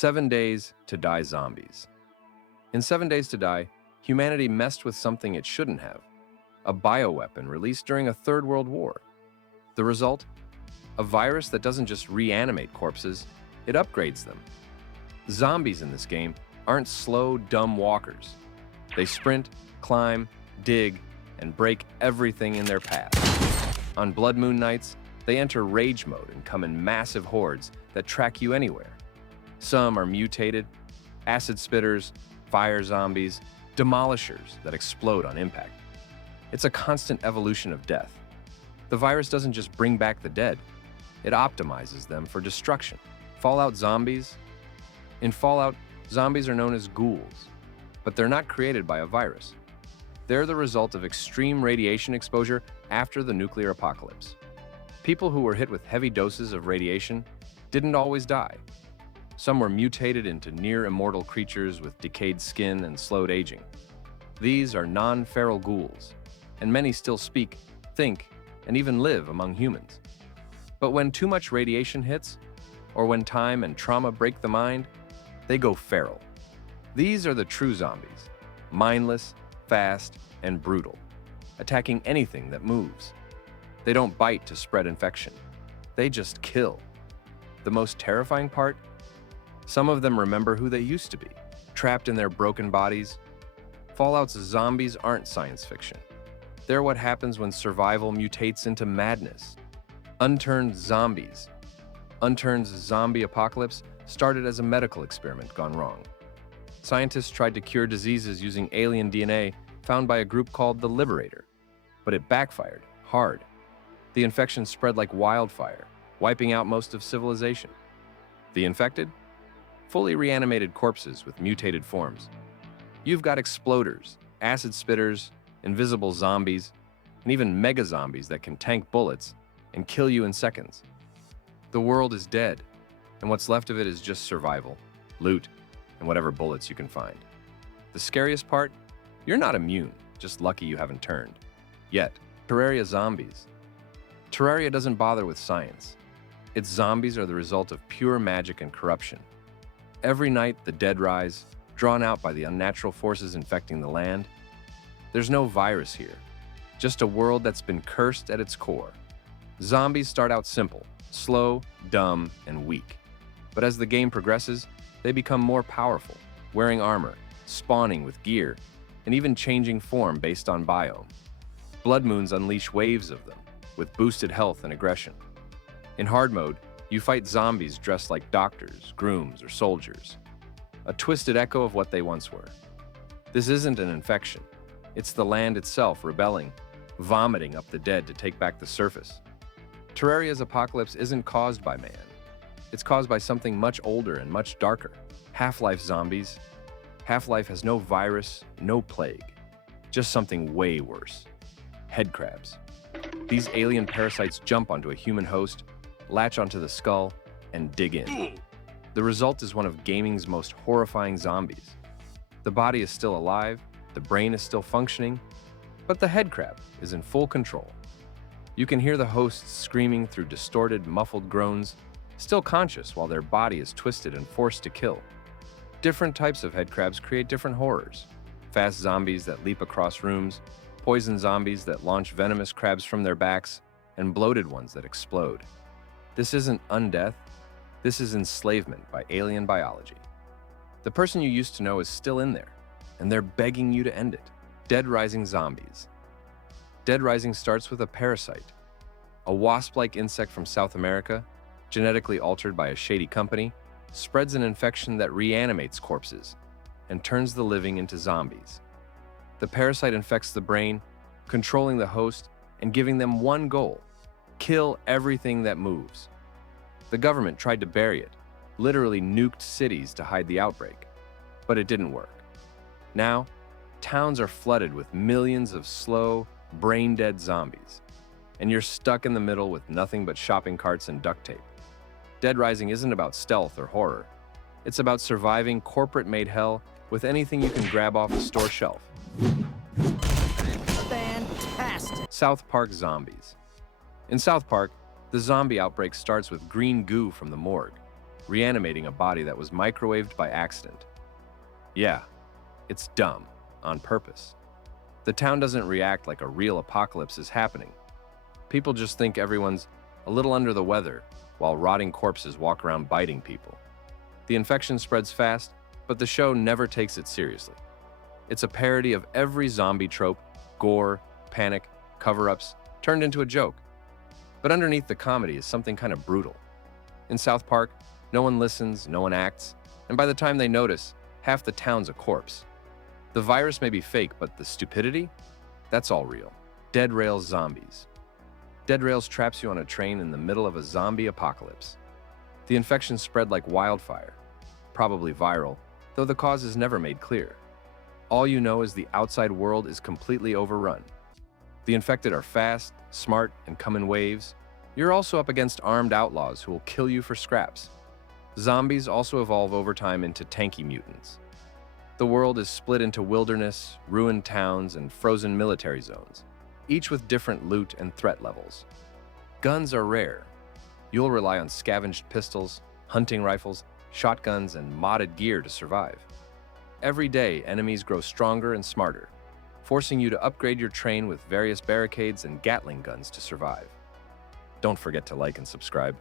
7 Days to Die Zombies. In 7 Days to Die, humanity messed with something it shouldn't have, a bioweapon released during a Third World War. The result? A virus that doesn't just reanimate corpses, it upgrades them. Zombies in this game aren't slow, dumb walkers. They sprint, climb, dig, and break everything in their path. On Blood Moon nights, they enter rage mode and come in massive hordes that track you anywhere. Some are mutated, acid spitters, fire zombies, demolishers that explode on impact. It's a constant evolution of death. The virus doesn't just bring back the dead, it optimizes them for destruction. Fallout zombies? In Fallout, zombies are known as ghouls, but they're not created by a virus. They're the result of extreme radiation exposure after the nuclear apocalypse. People who were hit with heavy doses of radiation didn't always die. Some were mutated into near-immortal creatures with decayed skin and slowed aging. These are non-feral ghouls, and many still speak, think, and even live among humans. But when too much radiation hits, or when time and trauma break the mind, they go feral. These are the true zombies, mindless, fast, and brutal, attacking anything that moves. They don't bite to spread infection. They just kill. The most terrifying part? Some of them remember who they used to be, trapped in their broken bodies. Fallout's zombies aren't science fiction. They're what happens when survival mutates into madness. Unturned Zombies. Unturned's zombie apocalypse started as a medical experiment gone wrong. Scientists tried to cure diseases using alien DNA found by a group called the Liberator, but it backfired hard. The infection spread like wildfire, wiping out most of civilization. The infected? Fully reanimated corpses with mutated forms. You've got exploders, acid spitters, invisible zombies, and even mega zombies that can tank bullets and kill you in seconds. The world is dead, and what's left of it is just survival, loot, and whatever bullets you can find. The scariest part? You're not immune, just lucky you haven't turned. Yet, Terraria Zombies. Terraria doesn't bother with science. Its zombies are the result of pure magic and corruption. Every night, the dead rise, drawn out by the unnatural forces infecting the land. There's no virus here, just a world that's been cursed at its core. Zombies start out simple, slow, dumb, and weak. But as the game progresses, they become more powerful, wearing armor, spawning with gear, and even changing form based on biome. Blood Moons unleash waves of them, with boosted health and aggression. In hard mode, you fight zombies dressed like doctors, grooms, or soldiers, a twisted echo of what they once were. This isn't an infection. It's the land itself rebelling, vomiting up the dead to take back the surface. Terraria's apocalypse isn't caused by man. It's caused by something much older and much darker. Half-Life zombies. Half-Life has no virus, no plague. Just something way worse. Head crabs. These alien parasites jump onto a human host, latch onto the skull, and dig in. The result is one of gaming's most horrifying zombies. The body is still alive, the brain is still functioning, but the head crab is in full control. You can hear the hosts screaming through distorted, muffled groans, still conscious while their body is twisted and forced to kill. Different types of head crabs create different horrors. Fast zombies that leap across rooms, poison zombies that launch venomous crabs from their backs, and bloated ones that explode. This isn't undeath, this is enslavement by alien biology. The person you used to know is still in there, and they're begging you to end it. Dead Rising Zombies. Dead Rising starts with a parasite, a wasp-like insect from South America, genetically altered by a shady company, spreads an infection that reanimates corpses and turns the living into zombies. The parasite infects the brain, controlling the host and giving them one goal: kill everything that moves. The government tried to bury it, literally nuked cities to hide the outbreak, but it didn't work. Now, towns are flooded with millions of slow, brain-dead zombies, and you're stuck in the middle with nothing but shopping carts and duct tape. Dead Rising isn't about stealth or horror. It's about surviving corporate-made hell with anything you can grab off a store shelf. Fantastic! South Park Zombies. In South Park, the zombie outbreak starts with green goo from the morgue, reanimating a body that was microwaved by accident. Yeah, it's dumb, on purpose. The town doesn't react like a real apocalypse is happening. People just think everyone's a little under the weather, while rotting corpses walk around biting people. The infection spreads fast, but the show never takes it seriously. It's a parody of every zombie trope, gore, panic, cover-ups, turned into a joke. But underneath the comedy is something kind of brutal. In South Park, no one listens, no one acts, and by the time they notice, half the town's a corpse. The virus may be fake, but the stupidity? That's all real. Dead Rails Zombies. Dead Rails traps you on a train in the middle of a zombie apocalypse. The infection spread like wildfire, probably viral, though the cause is never made clear. All you know is the outside world is completely overrun. The infected are fast, smart, and come in waves. You're also up against armed outlaws who will kill you for scraps. Zombies also evolve over time into tanky mutants. The world is split into wilderness, ruined towns, and frozen military zones, each with different loot and threat levels. Guns are rare. You'll rely on scavenged pistols, hunting rifles, shotguns, and modded gear to survive. Every day, enemies grow stronger and smarter, forcing you to upgrade your train with various barricades and Gatling guns to survive. Don't forget to like and subscribe.